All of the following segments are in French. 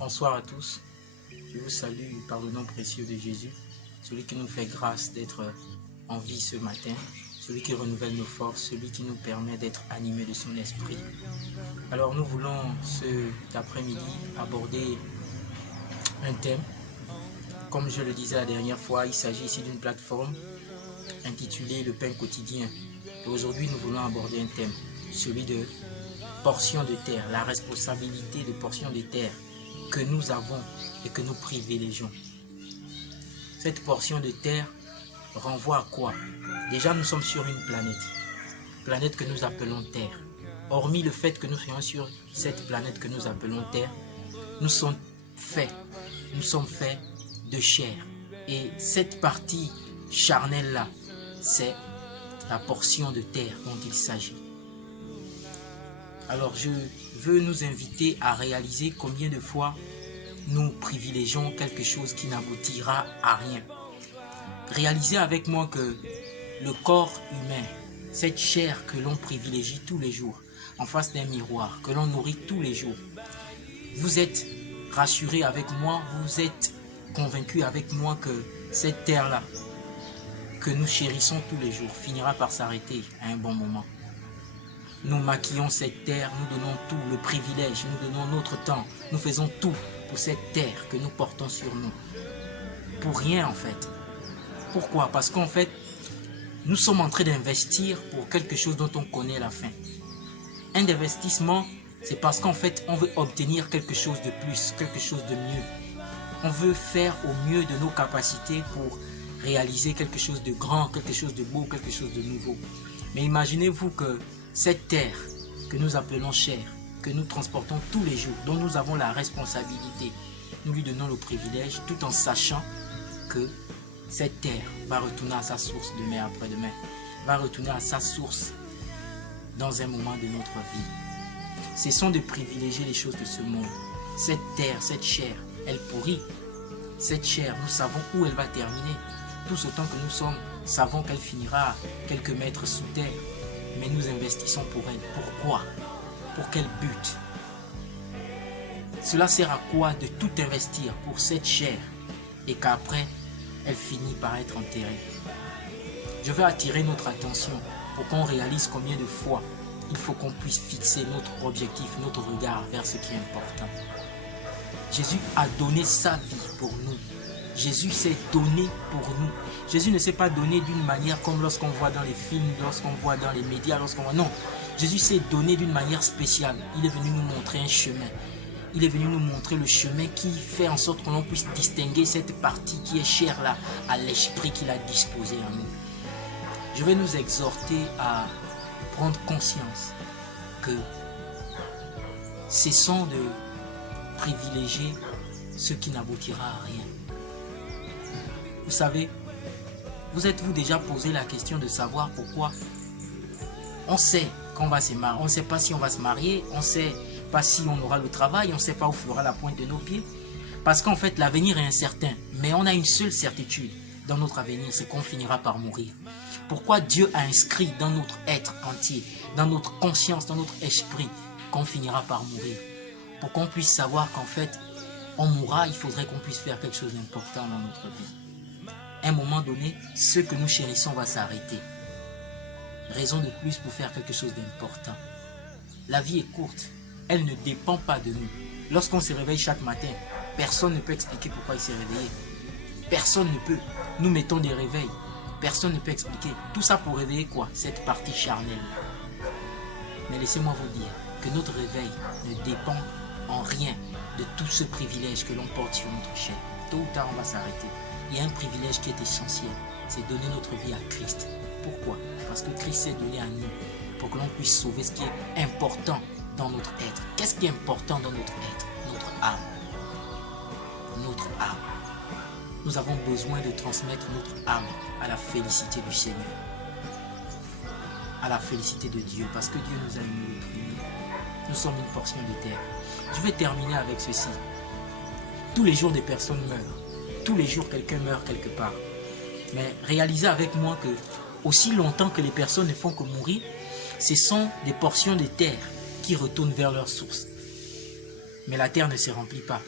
Bonsoir à tous. Je vous salue par le nom précieux de Jésus, celui qui nous fait grâce d'être en vie ce matin, celui qui renouvelle nos forces, celui qui nous permet d'être animés de son esprit. Alors nous voulons cet après-midi aborder un thème. Comme je le disais la dernière fois, il s'agit ici d'une plateforme intitulée Le pain quotidien. Et aujourd'hui, nous voulons aborder un thème, celui de portion de terre, la responsabilité de portion de terre que nous avons et que nous privilégions. Cette portion de terre renvoie à quoi? Déjà, nous sommes sur une planète que nous appelons Terre. Hormis le fait que nous soyons sur cette planète que nous appelons Terre, nous sommes faits de chair. Et cette partie charnelle-là, c'est la portion de terre dont il s'agit. Alors je veux nous inviter à réaliser combien de fois nous privilégions quelque chose qui n'aboutira à rien. Réalisez avec moi que le corps humain, cette chair que l'on privilégie tous les jours, en face d'un miroir, que l'on nourrit tous les jours, vous êtes rassurés avec moi, vous êtes convaincus avec moi que cette terre-là, que nous chérissons tous les jours, finira par s'arrêter à un bon moment. Nous maquillons cette terre, nous donnons tout, le privilège, nous donnons notre temps, nous faisons tout pour cette terre que nous portons sur nous. Pour rien en fait. Pourquoi? Parce qu'en fait, nous sommes en train d'investir pour quelque chose dont on connaît la fin. Un investissement, c'est parce qu'en fait, on veut obtenir quelque chose de plus, quelque chose de mieux. On veut faire au mieux de nos capacités pour réaliser quelque chose de grand, quelque chose de beau, quelque chose de nouveau. Mais imaginez-vous que cette terre que nous appelons chair, que nous transportons tous les jours, dont nous avons la responsabilité, nous lui donnons le privilège tout en sachant que cette terre va retourner à sa source demain après-demain, va retourner à sa source dans un moment de notre vie. Cessons de privilégier les choses de ce monde. Cette terre, cette chair, elle pourrit. Cette chair, nous savons où elle va terminer. Tout ce temps que nous savons qu'elle finira quelques mètres sous terre. Mais nous investissons pour elle. Pourquoi? Pour quel but? Cela sert à quoi de tout investir pour cette chair et qu'après, elle finit par être enterrée? Je veux attirer notre attention pour qu'on réalise combien de fois il faut qu'on puisse fixer notre objectif, notre regard vers ce qui est important. Jésus a donné sa vie pour nous. Jésus s'est donné pour nous. Jésus ne s'est pas donné d'une manière comme lorsqu'on voit dans les films, lorsqu'on voit dans les médias, Non, Jésus s'est donné d'une manière spéciale. Il est venu nous montrer un chemin. Il est venu nous montrer le chemin qui fait en sorte que l'on puisse distinguer cette partie qui est chère là, à l'esprit qu'il a disposé en nous. Je vais nous exhorter à prendre conscience que cessons de privilégier ce qui n'aboutira à rien. Vous savez, vous êtes-vous déjà posé la question de savoir pourquoi on sait qu'on va se marier, on ne sait pas si on va se marier, on ne sait pas si on aura le travail, on ne sait pas où fera la pointe de nos pieds. Parce qu'en fait, l'avenir est incertain. Mais on a une seule certitude dans notre avenir, c'est qu'on finira par mourir. Pourquoi Dieu a inscrit dans notre être entier, dans notre conscience, dans notre esprit, qu'on finira par mourir? Pour qu'on puisse savoir qu'en fait, on mourra, il faudrait qu'on puisse faire quelque chose d'important dans notre vie. À un moment donné, ce que nous chérissons va s'arrêter. Raison de plus pour faire quelque chose d'important. La vie est courte. Elle ne dépend pas de nous. Lorsqu'on se réveille chaque matin, personne ne peut expliquer pourquoi il s'est réveillé. Personne ne peut. Nous mettons des réveils. Personne ne peut expliquer. Tout ça pour réveiller quoi? Cette partie charnelle. Mais laissez-moi vous dire que notre réveil ne dépend en rien de tout ce privilège que l'on porte sur notre chair. Tôt ou tard, on va s'arrêter. Il y a un privilège qui est essentiel, c'est donner notre vie à Christ. Pourquoi? Parce que Christ s'est donné à nous pour que l'on puisse sauver ce qui est important dans notre être. Qu'est-ce qui est important dans notre être? Notre âme. Notre âme. Nous avons besoin de transmettre notre âme à la félicité du Seigneur. À la félicité de Dieu, parce que Dieu nous a unis le premier. Nous sommes une portion de terre. Je vais terminer avec ceci. Tous les jours, des personnes meurent. Tous les jours, quelqu'un meurt quelque part. Mais réalisez avec moi que aussi longtemps que les personnes ne font que mourir, ce sont des portions de terre qui retournent vers leur source. Mais la terre ne se remplit pas.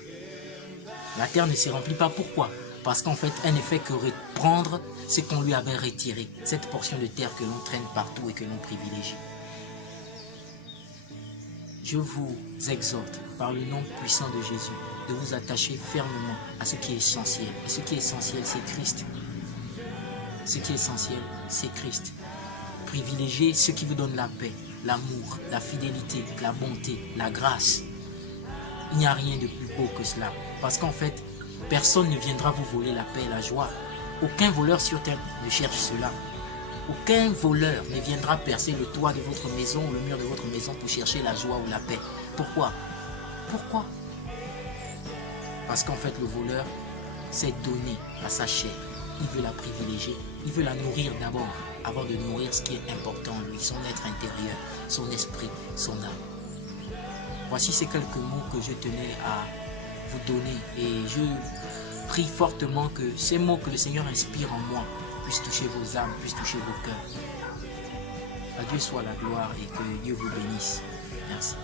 La terre ne se remplit pas. Pourquoi? Parce qu'en fait, elle ne fait que reprendre ce qu'on lui avait retiré. Cette portion de terre que l'on traîne partout et que l'on privilégie. Je vous exhorte, par le nom puissant de Jésus, de vous attacher fermement à ce qui est essentiel. Et ce qui est essentiel, c'est Christ. Ce qui est essentiel, c'est Christ. Privilégiez ce qui vous donne la paix, l'amour, la fidélité, la bonté, la grâce. Il n'y a rien de plus beau que cela. Parce qu'en fait, personne ne viendra vous voler la paix et la joie. Aucun voleur sur terre ne cherche cela. Aucun voleur ne viendra percer le toit de votre maison ou le mur de votre maison pour chercher la joie ou la paix. Pourquoi? Pourquoi? Parce qu'en fait, le voleur s'est donné à sa chair. Il veut la privilégier. Il veut la nourrir d'abord, avant de nourrir ce qui est important en lui, son être intérieur, son esprit, son âme. Voici ces quelques mots que je tenais à vous donner. Et je prie fortement que ces mots que le Seigneur inspire en moi puissent toucher vos âmes, puissent toucher vos cœurs. À Dieu soit la gloire et que Dieu vous bénisse. Merci.